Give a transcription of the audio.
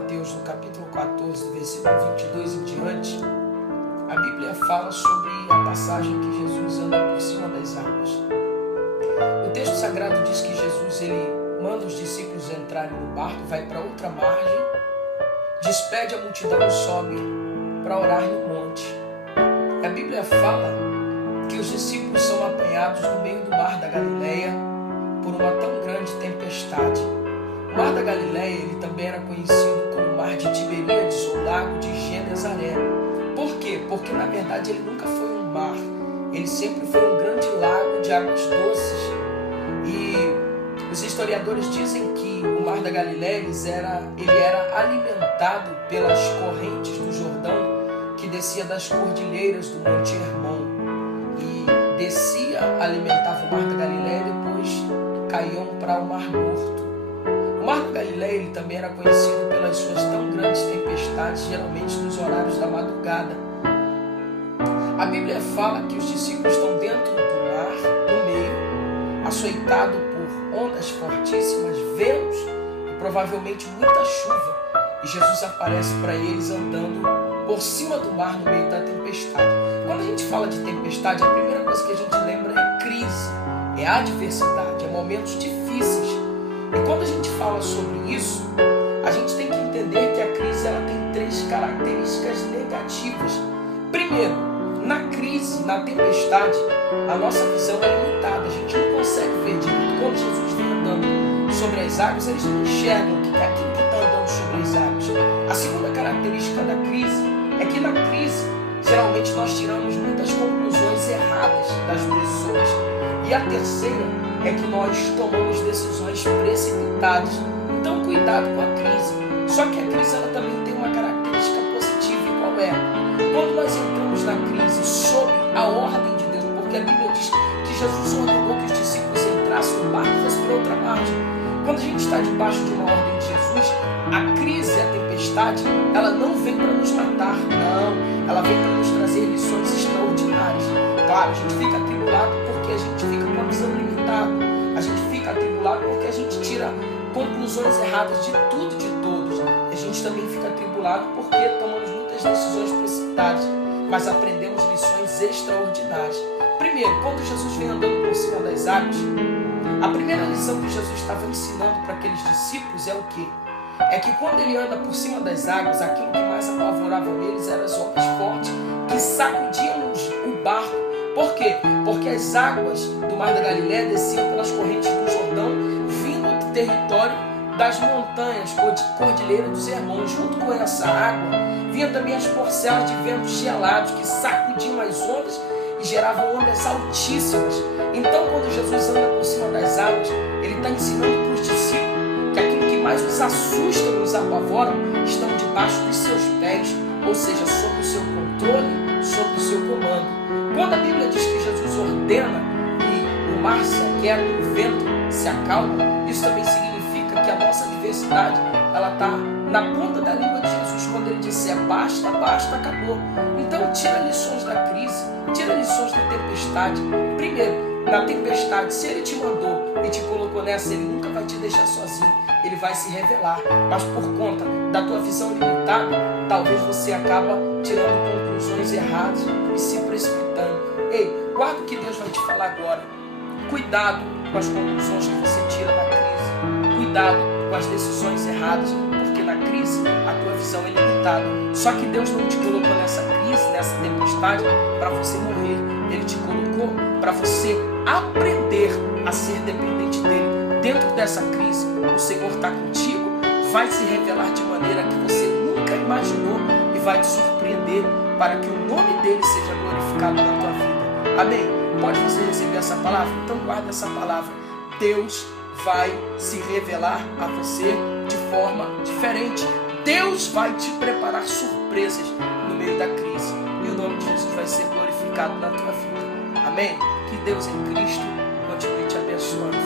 Mateus, no capítulo 14, do versículo 22 em diante, a Bíblia fala sobre a passagem que Jesus anda por cima das águas. O texto sagrado diz que Jesus ele manda os discípulos entrarem no barco, vai para outra margem, despede a multidão e sobe para orar no monte. A Bíblia fala que os discípulos são apanhados no meio do mar da Galileia por uma tão grande tempestade. O mar da Galileia ele também era conhecido como mar de Tiberíades ou lago de Genezaré. Por quê? Porque na verdade ele nunca foi um mar, ele sempre foi um grande lago de águas doces. E os historiadores dizem que o mar da Galileia ele era alimentado pelas correntes do Jordão que descia das cordilheiras do Monte Hermon e descia, alimentava o mar da Galileia e depois caíam para o Mar Morto. O mar da Galileia ele também era conhecido pelas suas tão grandes tempestades, geralmente nos horários da madrugada. A Bíblia fala que os discípulos estão dentro do mar, no meio, açoitado por ondas fortíssimas, ventos e provavelmente muita chuva. E Jesus aparece para eles andando por cima do mar no meio da tempestade. Quando a gente fala de tempestade, a primeira coisa que a gente lembra é crise, é adversidade, é momentos difíceis. E quando a gente fala sobre isso, a gente tem que entender que a crise ela tem três características negativas. Primeiro, na crise, na tempestade, a nossa visão é limitada, a gente não consegue ver direito. Quando Jesus vem andando sobre as águas, eles não enxergam quem que está andando sobre as águas. A segunda característica da crise é que na crise, geralmente nós tiramos muitas conclusões erradas das decisões. E a terceira é que nós tomamos decisões precipitadas. Então cuidado com a crise. Só que a crise ela também tem uma característica positiva. E qual é? Quando nós entramos na crise sob a ordem de Deus, porque a Bíblia diz que Jesus ordenou que os discípulos entrassem no barco e fossem para outra margem. Quando a gente está debaixo de uma ordem de Jesus, a crise, a tempestade, ela não vem para nos matar, não. Ela vem para nos trazer lições extraordinárias. Claro, a gente fica atribulado porque a gente fica com a visão limitada. A gente fica atribulado porque a gente tira conclusões erradas de tudo e de todos. A gente também fica atribulado porque tomamos muitas decisões precipitadas, mas aprendemos lições extraordinárias. Primeiro, quando Jesus vem andando por cima das águas, a primeira lição que Jesus estava ensinando para aqueles discípulos é o quê? É que quando ele anda por cima das águas, aquilo que mais apavorava eles eram as ondas fortes que sacudiam o barco. Por quê? Porque as águas do Mar da Galileia desciam pelas correntes do Jordão, vindo do território das montanhas, Cordilheira dos Hermons. Junto com essa água, vinham também as porcelas de ventos gelados que sacudiam as ondas e geravam ondas altíssimas. Então, quando Jesus anda por cima das águas, ele está ensinando para os discípulos que aquilo que mais os assusta e os apavora estão debaixo dos seus pés, ou seja, sob o seu controle, sob o seu comando. Quando a Bíblia diz que Jesus ordena que o mar se aquieta, o vento se acalma, isso também significa que a nossa adversidade ela está na ponta da língua de Jesus. Quando ele disser basta, basta, acabou. Então tira lições da crise, tira lições da tempestade. Primeiro, na tempestade, se ele te mandou e te colocou nessa, ele nunca vai te deixar sozinho, ele vai se revelar. Mas por conta da tua visão limitada, talvez você acaba tirando conclusões erradas e se precipitando. Ei, guarda o que Deus vai te falar agora. Cuidado com as conclusões que você tira da crise. Cuidado com as decisões erradas, porque na crise a tua visão é limitada. Só que Deus não te colocou nessa crise, nessa tempestade, para você morrer. Ele te colocou para você aprender a ser dependente dele. Dentro dessa crise, o Senhor está contigo, vai se revelar de maneira que você nunca imaginou e vai te surpreender para que o nome dele seja glorificado na tua vida. Amém? Pode você receber essa palavra? Então guarda essa palavra. Deus vai se revelar a você de forma diferente. Deus vai te preparar surpresas no meio da crise. E o nome de Jesus vai ser glorificado na tua vida. Amém? Que Deus em Cristo continue te abençoando.